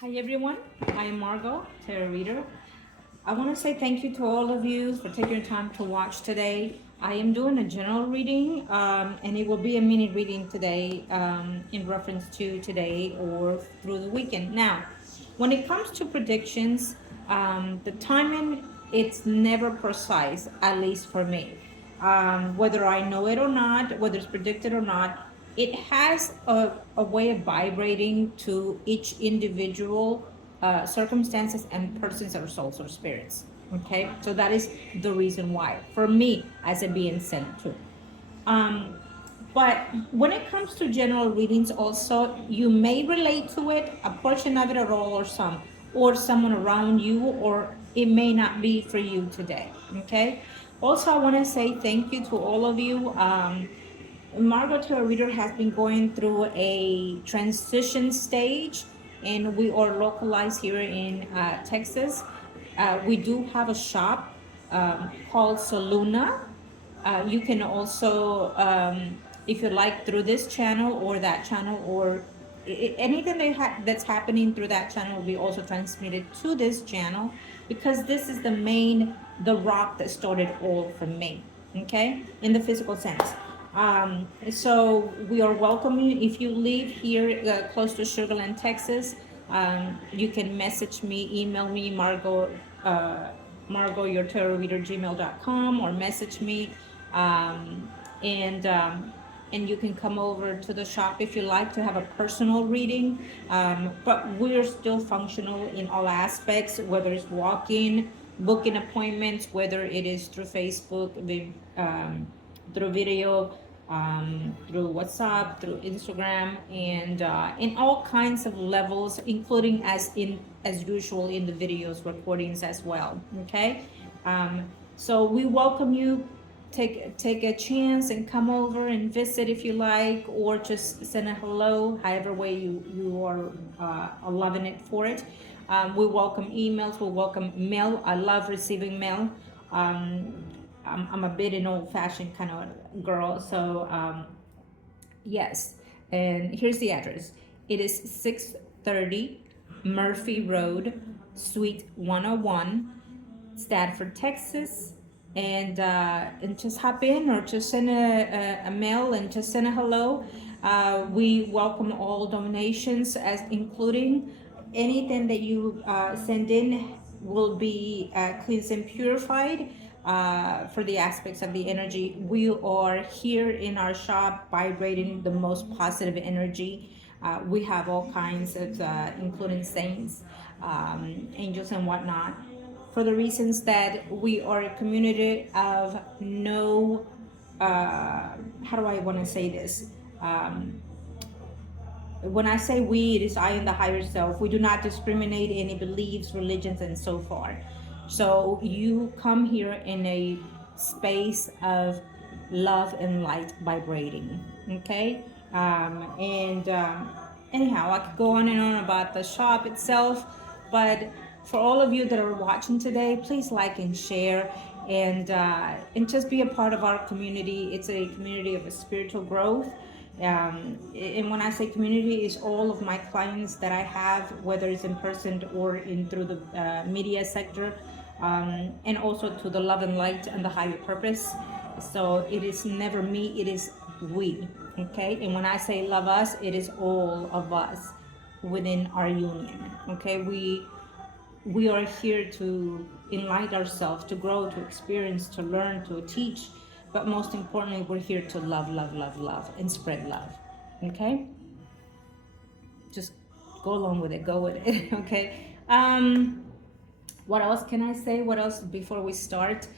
Hi everyone, I am Margot, tarot reader. I want to say thank you to all of you for taking your time to watch today. I am doing a general reading, and it will be a mini reading today in reference to today or through the weekend. Now, when it comes to predictions, the timing, it's never precise, at least for me. Whether I know it or not, whether it's predicted or not, it has a way of vibrating to each individual circumstances and persons or souls or spirits. Okay, so that is the reason why, for me, as a being sent to. Um, but when it comes to general readings, also, you may relate to it, a portion of it at all, or someone around you, or it may not be for you today. Okay. Also, I want to say thank you to all of you. Margot Tarot Reader has been going through a transition stage, and we are localized here in Texas. We do have a shop called Soluna. You can also, if you like, through this channel or that channel, or anything that's happening through that channel will be also transmitted to this channel, because this is the rock that started all for me, okay, in the physical sense. So we are welcoming. If you live here close to Sugar Land, Texas, you can message me, email me, margourtarotreader@gmail.com, or message me, um, and and you can come over to the shop if you like to have a personal reading. But we're still functional in all aspects, whether it's walk-in, booking appointments, whether it is through Facebook, through video, through WhatsApp, through Instagram, and in all kinds of levels, including as usual in the videos recordings as well. Okay, so we welcome you. Take a chance and come over and visit if you like, or just send a hello, however way you are loving it for it. We welcome emails. We welcome mail. I love receiving mail. Um, I'm a bit an old-fashioned kind of girl, so yes. And here's the address. It is 630 Murphy Road, Suite 101, Stafford, Texas. And just hop in, or just send a mail and just send a hello. We welcome all donations, as including anything that you send in will be cleansed and purified for the aspects of the energy. We are here in our shop vibrating the most positive energy. We have all kinds of, including saints, angels, and whatnot, for the reasons that we are a community of no, how do I want to say this? When I say we, it is I and the higher self. We do not discriminate any beliefs, religions, and so forth. So you come here in a space of love and light vibrating. Okay? Anyhow, I could go on and on about the shop itself, but for all of you that are watching today, please like and share, and just be a part of our community. It's a community of a spiritual growth. And when I say community, is all of my clients that I have, whether it's in person or in through the media sector, and also to the love and light and the higher purpose. So it is never me, it is we. Okay, and when I say love us, it is all of us within our union. Okay, we are here to enlighten ourselves, to grow, to experience, to learn, to teach, but most importantly, we're here to love, love, love, love, and spread love. Okay, just go along with it, go with it. Okay. What else can I say? What else before we start?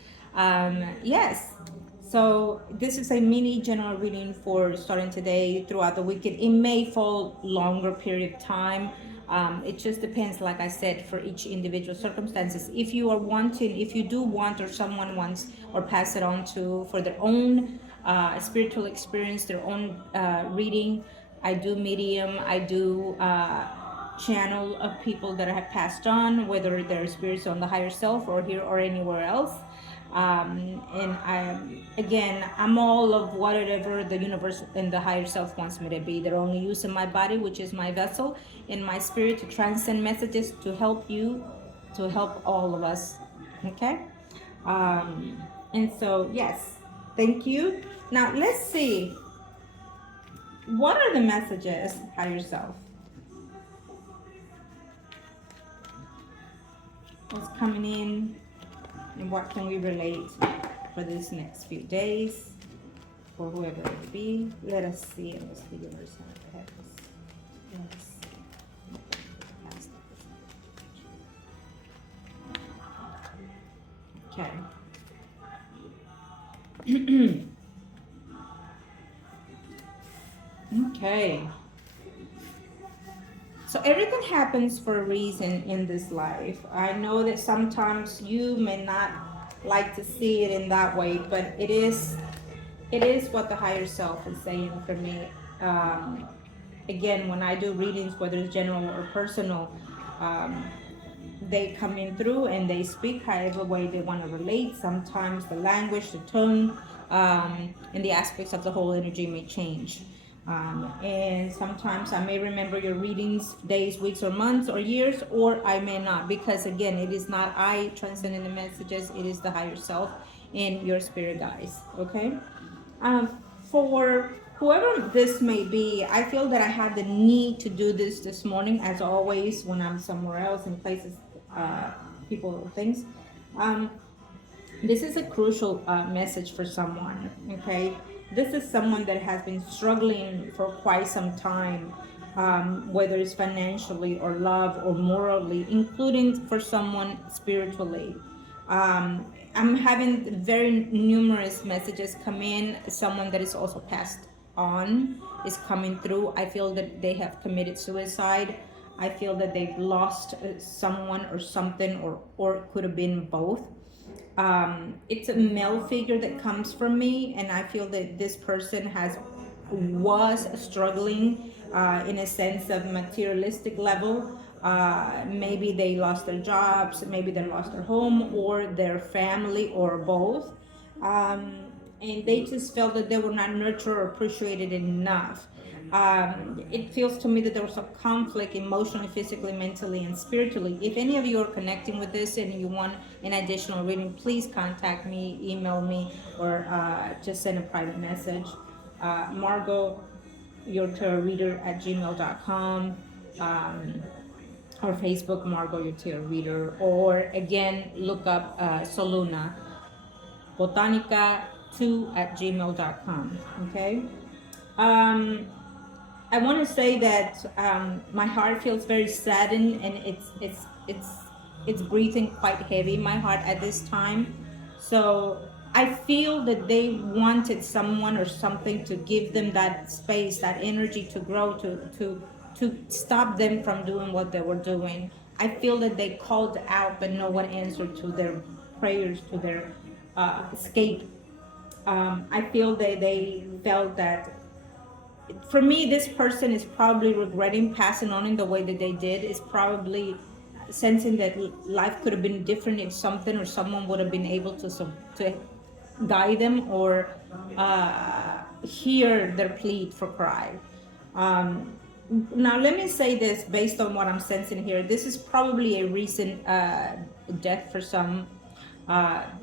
Yes. So this is a mini general reading for starting today throughout the weekend. It may fall longer period of time. It just depends, like I said, for each individual circumstances. If you are wanting, if you do want, or someone wants, or pass it on to for their own spiritual experience, their own reading, I do medium, I do channel of people that have passed on, whether they're spirits on the higher self or here or anywhere else. And I'm all of whatever the universe and the higher self wants me to be. They're only using my body, which is my vessel, and my spirit to transcend messages to help you, to help all of us. Okay? And so, yes, thank you. Now, let's see. What are the messages, higher self? What's coming in? And what can we relate for this next few days? For whoever it will be. Let us see in this universe. Okay. Okay. So everything happens for a reason in this life. I know that sometimes you may not like to see it in that way, but it is what the higher self is saying for me. Again, when I do readings, whether it's general or personal, they come in through and they speak however way they want to relate. Sometimes the language, the tone, and the aspects of the whole energy may change. And sometimes I may remember your readings days, weeks, or months, or years, or I may not, because again, it is not I transcending the messages, it is the higher self and your spirit guides. Okay? For whoever this may be, I feel that I had the need to do this morning, as always, when I'm somewhere else in places, people, or things. This is a crucial message for someone, okay? This is someone that has been struggling for quite some time, whether it's financially or love or morally, including for someone spiritually. I'm having very numerous messages come in. Someone that is also passed on is coming through. I feel that they have committed suicide. I feel that they've lost someone or something, or it could have been both. It's a male figure that comes from me, and I feel that this person was struggling in a sense of materialistic level. Maybe they lost their jobs, maybe they lost their home or their family, or both. And they just felt that they were not nurtured or appreciated enough. It feels to me that there was a conflict emotionally, physically, mentally, and spiritually. If any of you are connecting with this and you want an additional reading, please contact me, email me, or just send a private message. margourtarotreader@gmail.com, or Facebook, Margot Your Tarot Reader, or again, look up Soluna, botanica2@gmail.com. Okay? I want to say that my heart feels very saddened, and it's breathing quite heavy, my heart, at this time. So I feel that they wanted someone or something to give them that space, that energy to grow, to stop them from doing what they were doing. I feel that they called out, but no one answered to their prayers, to their escape. I feel that they felt that, for me, this person is probably regretting passing on in the way that they did, is probably sensing that life could have been different if something or someone would have been able to guide them, or hear their plea for cry. Now, let me say this based on what I'm sensing here. This is probably a recent death for some,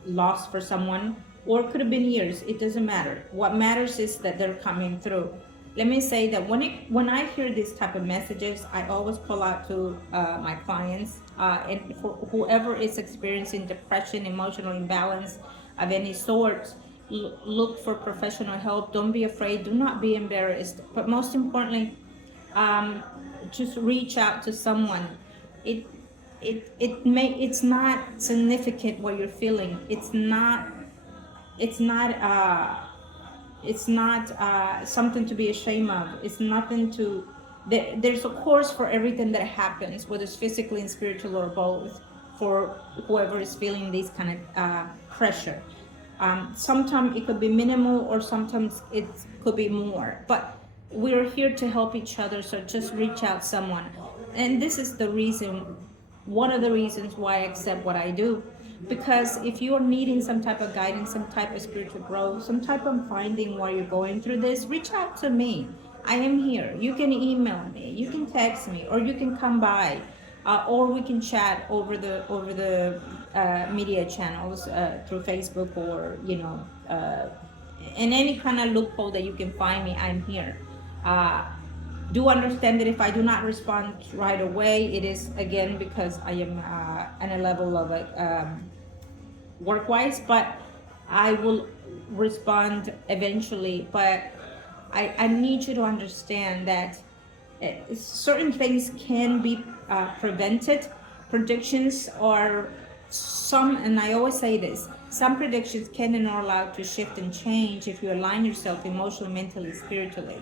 loss for someone, or it could have been years. It doesn't matter. What matters is that they're coming through. Let me say that when I hear these type of messages, I always call out to my clients, and for whoever is experiencing depression, emotional imbalance of any sort, look for professional help. Don't be afraid. Do not be embarrassed. But most importantly, just reach out to someone. It's not significant what you're feeling. It's not something to be ashamed of. It's nothing to, there's a course for everything that happens, whether it's physically and spiritual or both, for whoever is feeling this kind of pressure. Sometimes it could be minimal, or sometimes it could be more, but we're here to help each other. So just reach out someone. And this is the reason, one of the reasons why I accept what I do. Because if you are needing some type of guidance, some type of spiritual growth, some type of finding while you're going through this, reach out to me. I am here. You can email me, you can text me, or you can come by, or we can chat over the media channels through Facebook, or in any kind of loophole that you can find me. I'm here. Do understand that if I do not respond right away, it is again because I am on a level of work wise, but I will respond eventually. But I need you to understand that certain things can be prevented. Predictions are some, and I always say this, some predictions can and are allowed to shift and change if you align yourself emotionally, mentally, spiritually.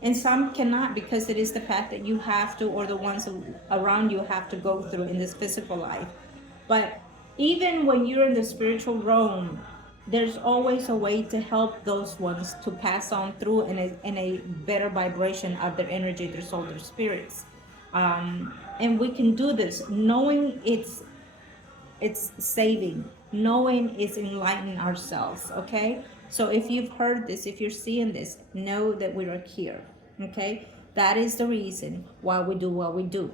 And some cannot, because it is the path that you have to, or the ones around you have to go through in this physical life. But even when you're in the spiritual realm, there's always a way to help those ones to pass on through in a better vibration of their energy, their soul, their spirits. And we can do this knowing it's saving, knowing it's enlightening ourselves. Okay, so if you've heard this, if you're seeing this, know that we are here. Okay, that is the reason why we do what we do.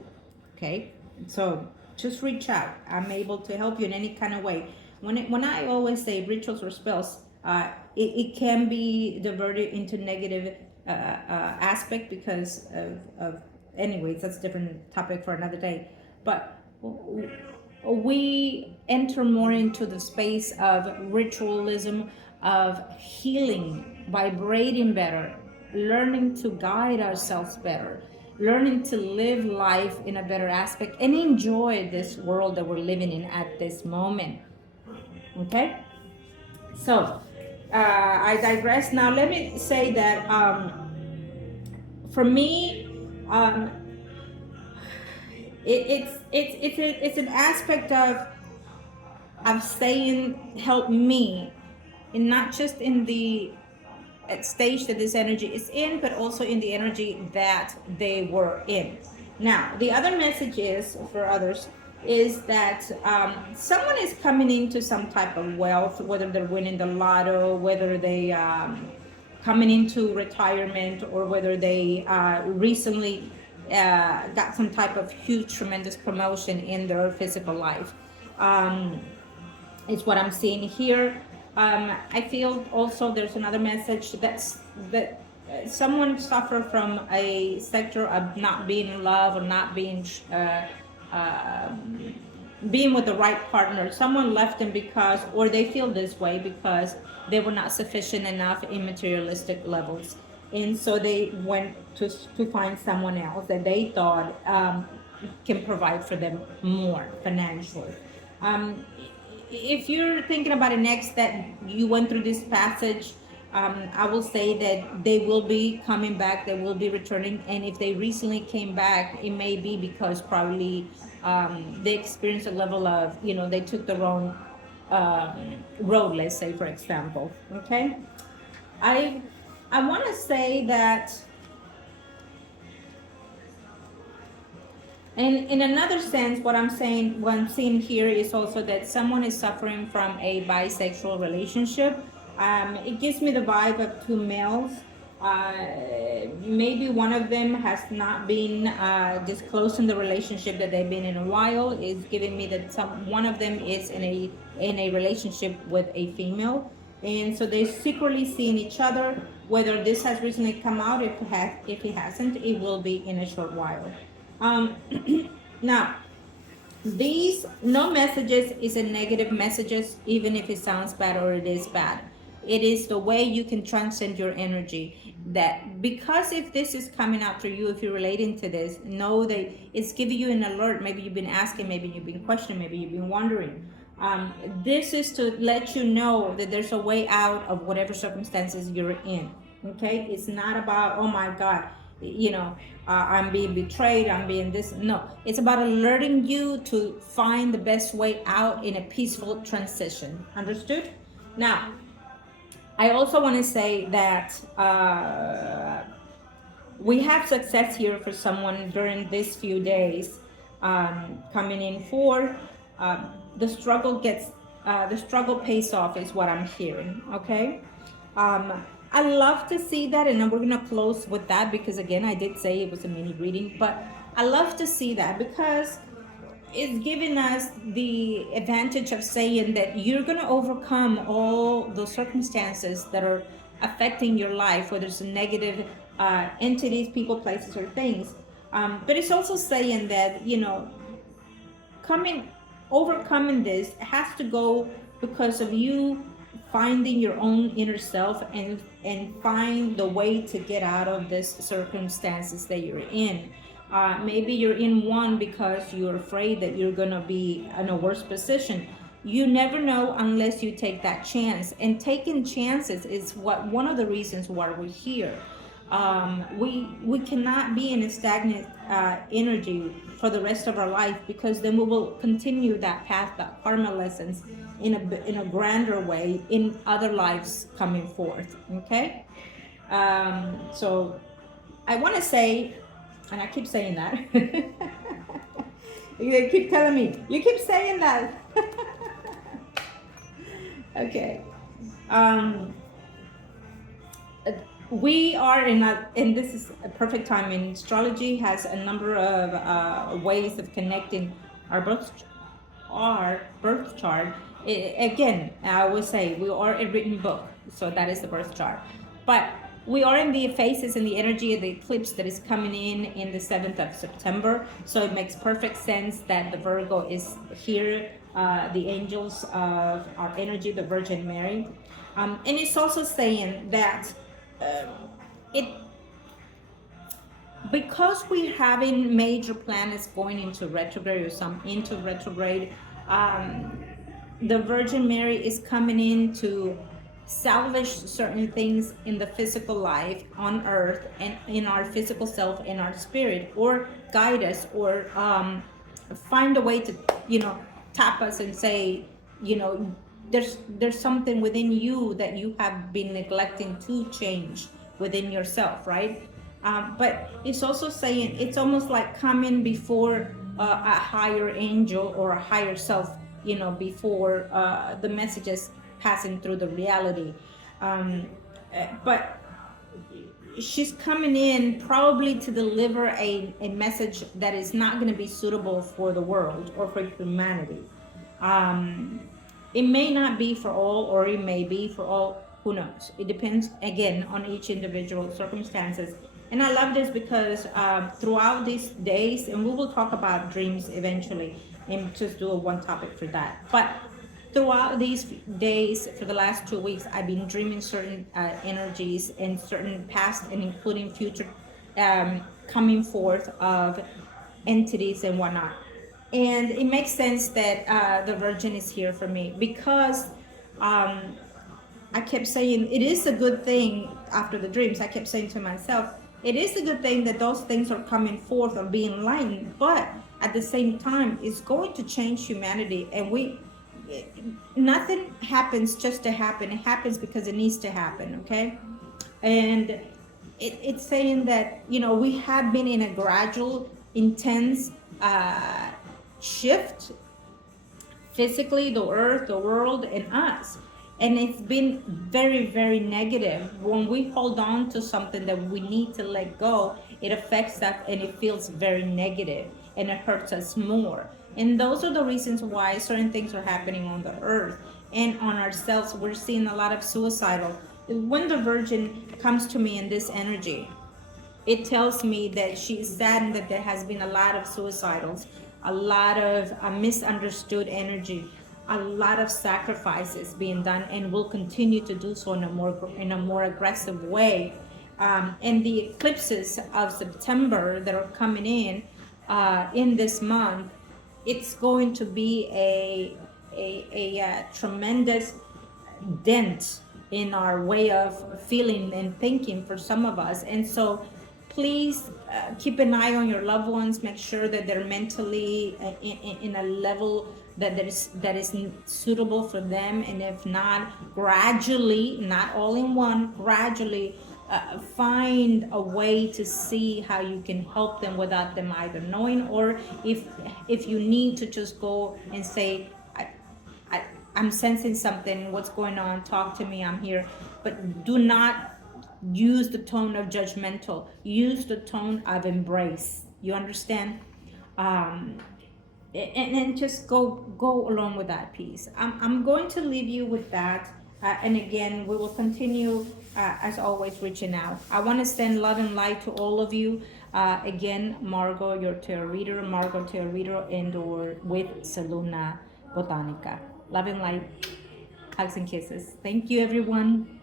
Okay, so just reach out. I'm able to help you in any kind of way. When I always say rituals or spells, it can be diverted into negative aspect because of anyways, that's a different topic for another day. But we enter more into the space of ritualism, of healing, vibrating better, learning to guide ourselves better, learning to live life in a better aspect, and enjoy this world that we're living in at this moment. Okay, so I digress. Now let me say that for me, it's an aspect of saying help me, and not just in the stage that this energy is in, but also in the energy that they were in. Now the other message is for others is that someone is coming into some type of wealth, whether they're winning the lotto, whether they coming into retirement, or whether they recently got some type of huge, tremendous promotion in their physical life. It's what I'm seeing here. I feel also there's another message that someone suffered from a sector of not being in love, or not being being with the right partner. Someone left them because, or they feel this way because they were not sufficient enough in materialistic levels, and so they went to find someone else that they thought can provide for them more financially. If you're thinking about it next, that you went through this passage, I will say that they will be coming back, they will be returning. And if they recently came back, it may be because probably they experienced a level of, they took the wrong road, let's say, for example. Okay, I want to say that in another sense, what I'm seeing here is also that someone is suffering from a bisexual relationship. It gives me the vibe of two males. Maybe one of them has not been disclosed in the relationship that they've been in a while. Is giving me that one of them is in a relationship with a female, and so they're secretly seeing each other. Whether this has recently come out, if it hasn't, it will be in a short while. Now, these no messages is a negative messages, even if it sounds bad or it is bad. It is the way you can transcend your energy. That because if this is coming out for you, if you're relating to this, know that it's giving you an alert. Maybe you've been asking, maybe you've been questioning, maybe you've been wondering. This is to let you know that there's a way out of whatever circumstances you're in. Okay, it's not about, oh my God, I'm being betrayed, I'm being this. No, it's about alerting you to find the best way out in a peaceful transition. Understood? Now, I also want to say that we have success here for someone during these few days, coming in for the struggle gets, the struggle pays off is what I'm hearing. Okay. I love to see that, and then we're gonna close with that because again, I did say it was a mini reading, but I love to see that because it's giving us the advantage of saying that you're gonna overcome all the circumstances that are affecting your life, whether it's negative entities, people, places, or things. But it's also saying that, you know, coming overcoming this has to go because of you finding your own inner self and find the way to get out of this circumstances that you're in. Maybe you're in one because you're afraid that you're gonna be in a worse position. You never know unless you take that chance, and taking chances is what one of the reasons why we're here. We cannot be in a stagnant energy for the rest of our life, because then we will continue that path, that karma lessons in a grander way in other lives coming forth. Okay. So I want to say, and I keep saying that. You keep telling me you keep saying that. Okay. We are in a, and this is a perfect time. In astrology has a number of ways of connecting our birth chart. Again, I always say we are a written book, so that is the birth chart. But we are in the phases and the energy of the eclipse that is coming in the 7th of September. So it makes perfect sense that the Virgo is here, the angels of our energy, the Virgin Mary. And it's also saying that it, because we're having major planets going into retrograde or some into retrograde, the Virgin Mary is coming in to salvage certain things in the physical life on earth and in our physical self and our spirit, or guide us, or find a way to, you know, tap us and say, you know, there's something within you that you have been neglecting to change within yourself, right? But it's also saying it's almost like coming before a higher angel or a higher self, you know, before the messages passing through the reality. But she's coming in probably to deliver a message that is not going to be suitable for the world or for humanity. It may not be for all, or it may be for all. Who knows? It depends, again, on each individual circumstances. And I love this because throughout these days, and we will talk about dreams eventually, and just do a one topic for that. But throughout these days, for the last 2 weeks, I've been dreaming certain energies and certain past and including future coming forth of entities and whatnot. And it makes sense that the Virgin is here for me, because I kept saying it is a good thing after the dreams. I kept saying to myself, it is a good thing that those things are coming forth or being enlightened, but at the same time, it's going to change humanity. And nothing happens just to happen. It happens because it needs to happen, okay? And it's saying that, you know, we have been in a gradual, intense shift, physically, the earth, the world, and us. And it's been very, very negative. When we hold on to something that we need to let go, it affects us and it feels very negative and it hurts us more. And those are the reasons why certain things are happening on the earth and on ourselves. We're seeing a lot of suicidal. When the Virgin comes to me in this energy, it tells me that she's saddened that there has been a lot of suicidals, a lot of misunderstood energy, a lot of sacrifices being done, and will continue to do so in a more aggressive way. And the eclipses of September that are coming in this month, it's going to be a tremendous dent in our way of feeling and thinking for some of us. And so please keep an eye on your loved ones. Make sure that they're mentally in a level that is suitable for them. And if not, gradually, not all in one, gradually find a way to see how you can help them without them either knowing, or if you need to just go and say, I, I'm sensing something, what's going on, talk to me, I'm here. But do not use the tone of judgmental, use the tone of embrace. You understand? um, and then just go along with that piece. I'm going to leave you with that, and again, we will continue as always reaching out. I want to send love and light to all of you. Again, Margot, your tarot reader, Margot tarot reader, and or with Saluna Botanica. Love and light, hugs and kisses. Thank you, everyone.